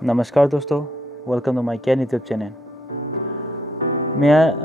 नमस्कार दोस्तों, welcome to my can YouTube channel.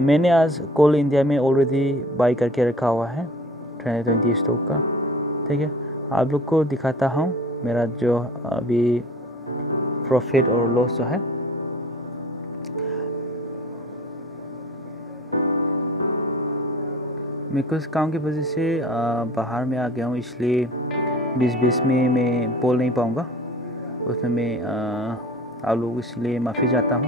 मैंने आज कोल इंडिया में ऑलरेडी बाई करके रखा हुआ है 2020 स्टॉक का। ठीक है, आप लोग को दिखाता हूँ मेरा जो अभी प्रॉफिट और लॉस जो है। मैं कुछ काम की वजह से बाहर में आ गया हूँ, इसलिए बीच में मैं बोल नहीं पाऊँगा। उसमें मैं आप लोग इसलिए माफ़ी चाहता हूँ।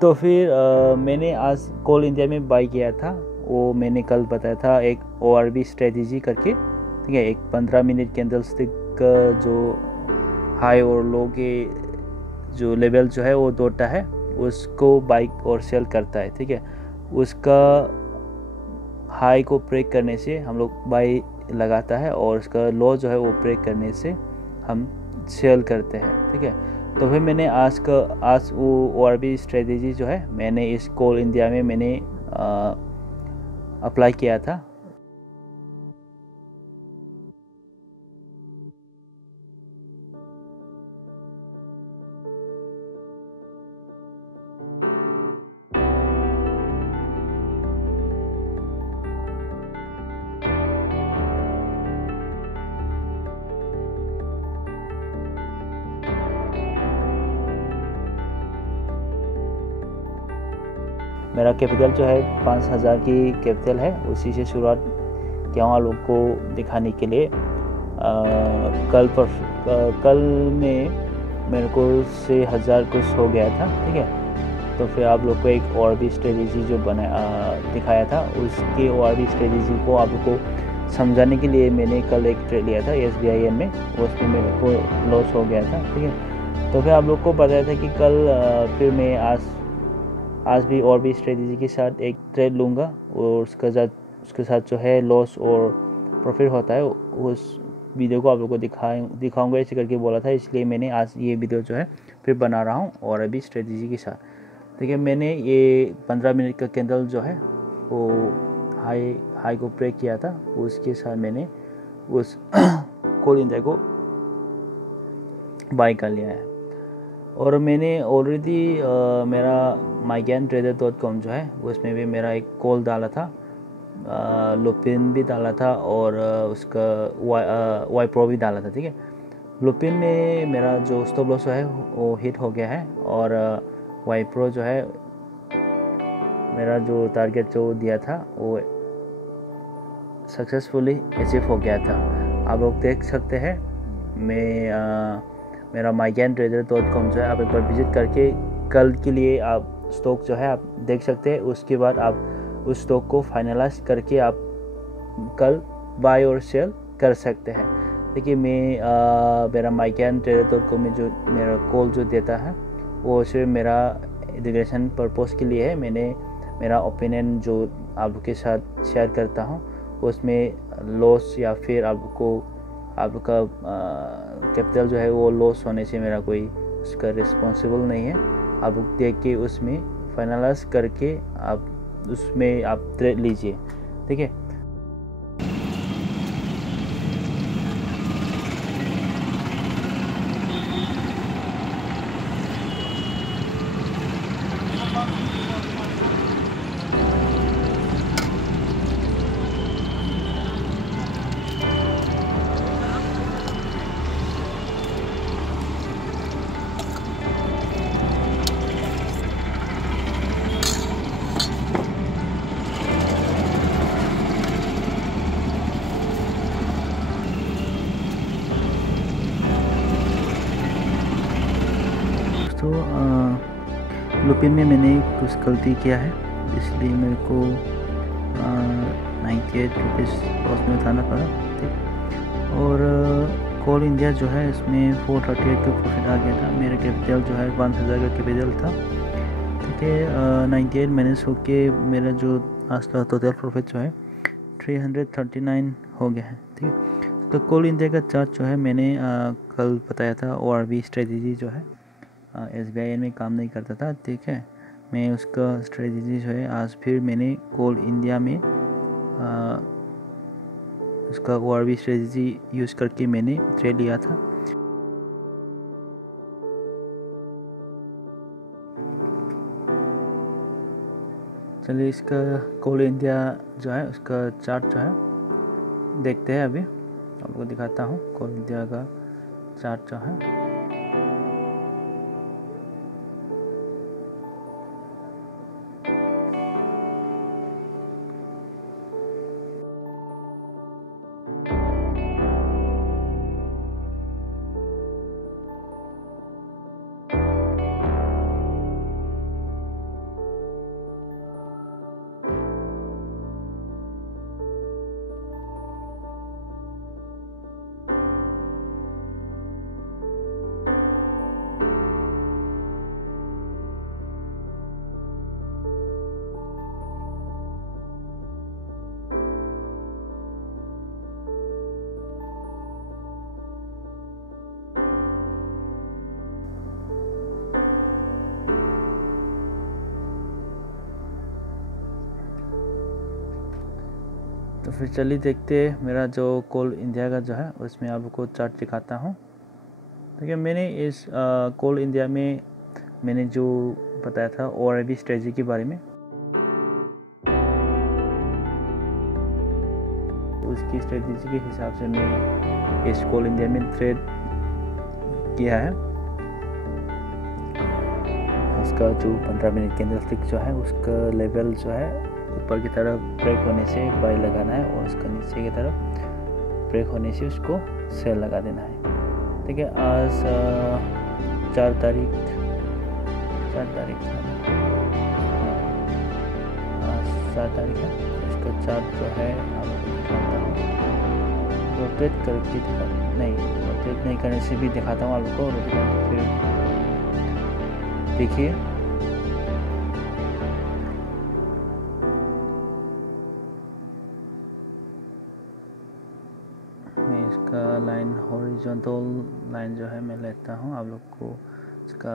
तो फिर मैंने आज कोल इंडिया में बाई किया था। वो मैंने कल बताया था एक ORB स्ट्रेटजी करके। ठीक है, एक 15 मिनट कैंडलस्टिक का जो हाई और लो के जो लेवल जो है वो तोड़ता है, उसको बाई और सेल करता है। ठीक है, उसका हाई को ब्रेक करने से हम लोग बाई लगाता है और उसका लो जो है वो ब्रेक करने से हम सेल करते हैं। ठीक है, तो फिर मैंने आज वो ORB स्ट्रेटजी जो है मैंने इस कोल इंडिया में मैंने अप्लाई किया था। मेरा कैपिटल जो है 5,000 की कैपिटल है, उसी से शुरुआत किया हूँ आप लोग को दिखाने के लिए। कल में मेरे को से 1000 कुछ हो गया था। ठीक है, तो फिर आप लोग को एक और भी स्ट्रेटजी जो दिखाया था, उसके ORB स्ट्रेटजी को आप लोग को समझाने के लिए मैंने कल एक ट्रेड लिया था SBIN में, उसमें मेरे को लॉस हो गया था। ठीक है, तो फिर आप लोग को बताया था कि कल फिर मैं आज भी और भी स्ट्रेटजी के साथ एक ट्रेड लूँगा और उसके साथ जो है लॉस और प्रॉफिट होता है उस वीडियो को आप लोगों को दिखाऊंगा ऐसे करके बोला था। इसलिए मैंने आज ये वीडियो जो है फिर बना रहा हूँ और अभी स्ट्रेटजी के साथ। ठीक है, मैंने ये 15 मिनट का कैंडल जो है वो हाई को ब्रेक किया था, उसके साथ मैंने उस कोल इंडिया को बाई कर लिया है। और मैंने ऑलरेडी मेरा mycantrader.com जो है उसमें भी मेरा एक कॉल डाला था, लुपिन भी डाला था और उसका वाइप्रो भी डाला था। ठीक है, लुपिन में मेरा जो स्टॉप लॉस है वो हिट हो गया है और वाइप्रो जो है मेरा जो टारगेट जो दिया था वो सक्सेसफुली अचीव हो गया था। आप लोग देख सकते हैं मेरा mycantrader.com जो है आप एक बार विजिट करके कल के लिए आप स्टॉक जो है आप देख सकते हैं। उसके बाद आप उस स्टॉक को फाइनलाइज करके आप कल बाय और सेल कर सकते हैं। देखिए, मैं मेरा mycantrader.com में जो मेरा कॉल जो देता है वो सिर्फ मेरा एजुकेशन पर्पस के लिए है। मैंने मेरा ओपिनियन जो आप लोग के साथ शेयर करता हूँ, उसमें लॉस या फिर आपका कैपिटल जो है वो लॉस होने से मेरा कोई उसका रिस्पॉन्सिबल नहीं है। आप लोग देख के उसमें फाइनलाइज करके आप उसमें आप ट्रेड लीजिए। ठीक है, तो लुपिन में मैंने कुछ गलती किया है, इसलिए मेरे को 98 रुपीज़ लॉस में उठाना पड़ा। ठीक, और कोल इंडिया जो है इसमें 438 का प्रॉफिट आ गया था। मेरा कैपिटल जो है 1000 का कैपिटल था। ठीक है, 98 माइनस होके मेरा जो आज का टोटल प्रॉफिट जो है 339 हो गया है। ठीक है, तो कोल इंडिया का चार्ट जो है मैंने कल बताया था ORB स्ट्रेटजी जो है SBI में काम नहीं करता था, ठीक है। मैं उसका स्ट्रेटजी जो है आज फिर मैंने कोल इंडिया में उसका ORB स्ट्रेटजी यूज़ करके मैंने ट्रेड लिया था। चलिए इसका कोल इंडिया जो है उसका चार्ट जो है देखते हैं। अभी आपको दिखाता हूँ कोल इंडिया का चार्ट जो है। तो फिर चलिए देखते हैं मेरा जो कोल इंडिया का जो है उसमें आपको चार्ट दिखाता हूँ। ठीक है, मैंने इस कोल इंडिया में मैंने जो बताया था ORB स्ट्रेटजी के बारे में, उसकी स्ट्रेटजी के हिसाब से मैं इस कोल इंडिया में ट्रेड किया है। उसका जो 15 मिनट कैंडलस्टिक जो है उसका लेवल जो है ऊपर की तरफ ब्रेक होने से बाई लगाना है और उसका नीचे की तरफ ब्रेक होने से उसको सेल लगा देना है। ठीक है, आज 4 तारीख आज 7 तारीख है। इसका चार्ट जो है आपको दिखाता हूँ, रोटेट करके रोटेट नहीं करने से भी दिखाता हूँ आपको। रोटेट करके फिर देखिए, मैं इसका लाइन हॉरिजॉन्टल लाइन जो है मैं लेता हूँ आप लोग को। इसका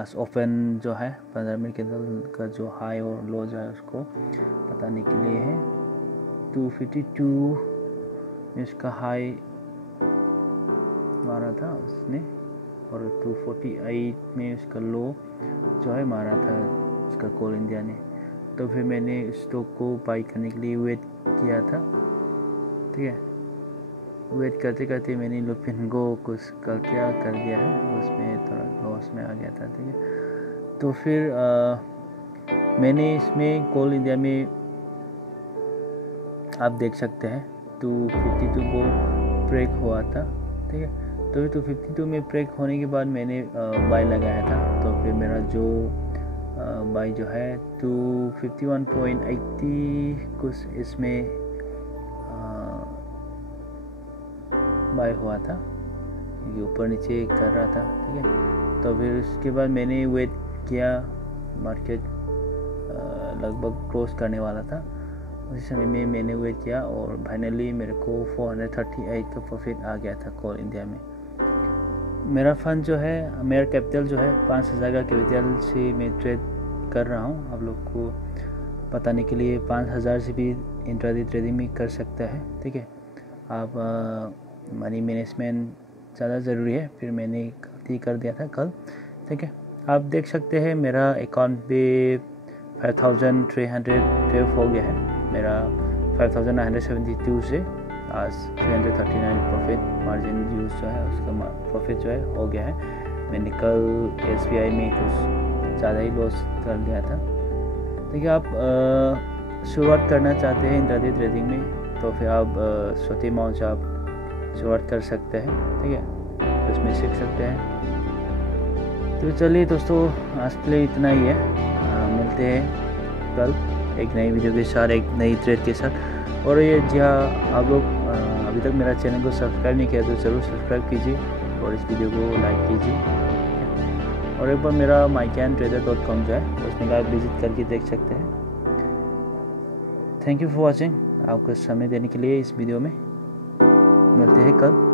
आज ओपन जो है 15 मिनट कैंडल का जो हाई और लो जो है उसको बताने के लिए है। 252 इसका हाई मारा था उसने और 248 में इसका लो जो है मारा था इसका कोल इंडिया ने। तो फिर मैंने स्टॉक को बाई करने के लिए वेट किया था। ठीक है, वेट करते करते मैंने लुपिन को कुछ क्या कर दिया है, उसमें थोड़ा लॉस में आ गया था। ठीक है, तो फिर मैंने इसमें कोल इंडिया में आप देख सकते हैं 252 को ब्रेक हुआ था। ठीक है, तो 252 में ब्रेक होने के बाद मैंने बाई लगाया था। तो फिर मेरा जो बाई जो है 251.80 कुछ इसमें बाई हुआ था, क्योंकि ऊपर नीचे कर रहा था। ठीक है, तो फिर उसके बाद मैंने वेट किया, मार्केट लगभग क्लोज करने वाला था। उसी समय में मैंने वेट किया और फाइनली मेरे को 438 का प्रॉफिट आ गया था कोल इंडिया में। मेरा फंड जो है, मेरा कैपिटल जो है 5000 का कैपिटल से मैं ट्रेड कर रहा हूँ। आप लोग को बताने के लिए 5000 से भी इंट्राडे ट्रेडिंग में कर सकता है। ठीक है, आप मनी मैनेजमेंट ज़्यादा ज़रूरी है, फिर मैंने गलती कर दिया था कल। ठीक है, आप देख सकते हैं मेरा अकाउंट पे 5312 हो गया है। मेरा 5972 से आज 339 प्रॉफिट मार्जिन यूज जो है उसका प्रॉफिट जो है हो गया है। मैंने कल SBI में कुछ ज़्यादा ही लॉस कर लिया था। ठीक है, आप शुरुआत करना चाहते हैं इंट्राडे ट्रेडिंग में तो फिर आप छोटे अमाउंट से आप शुरुआत कर सकते हैं। ठीक है, उसमें सीख सकते हैं। तो चलिए दोस्तों, आज के लिए इतना ही है। मिलते हैं कल एक नई वीडियो के साथ, एक नई ट्रेड के साथ। और ये जी हाँ, आप लोग अभी तक मेरा चैनल को सब्सक्राइब नहीं किया तो ज़रूर सब्सक्राइब कीजिए और इस वीडियो को लाइक कीजिए। और एक बार मेरा mycantrader.com जो है उसमें आप विजिट करके देख सकते हैं। Thank you for watching. आपको समय देने के लिए इस वीडियो में। मिलते हैं कल।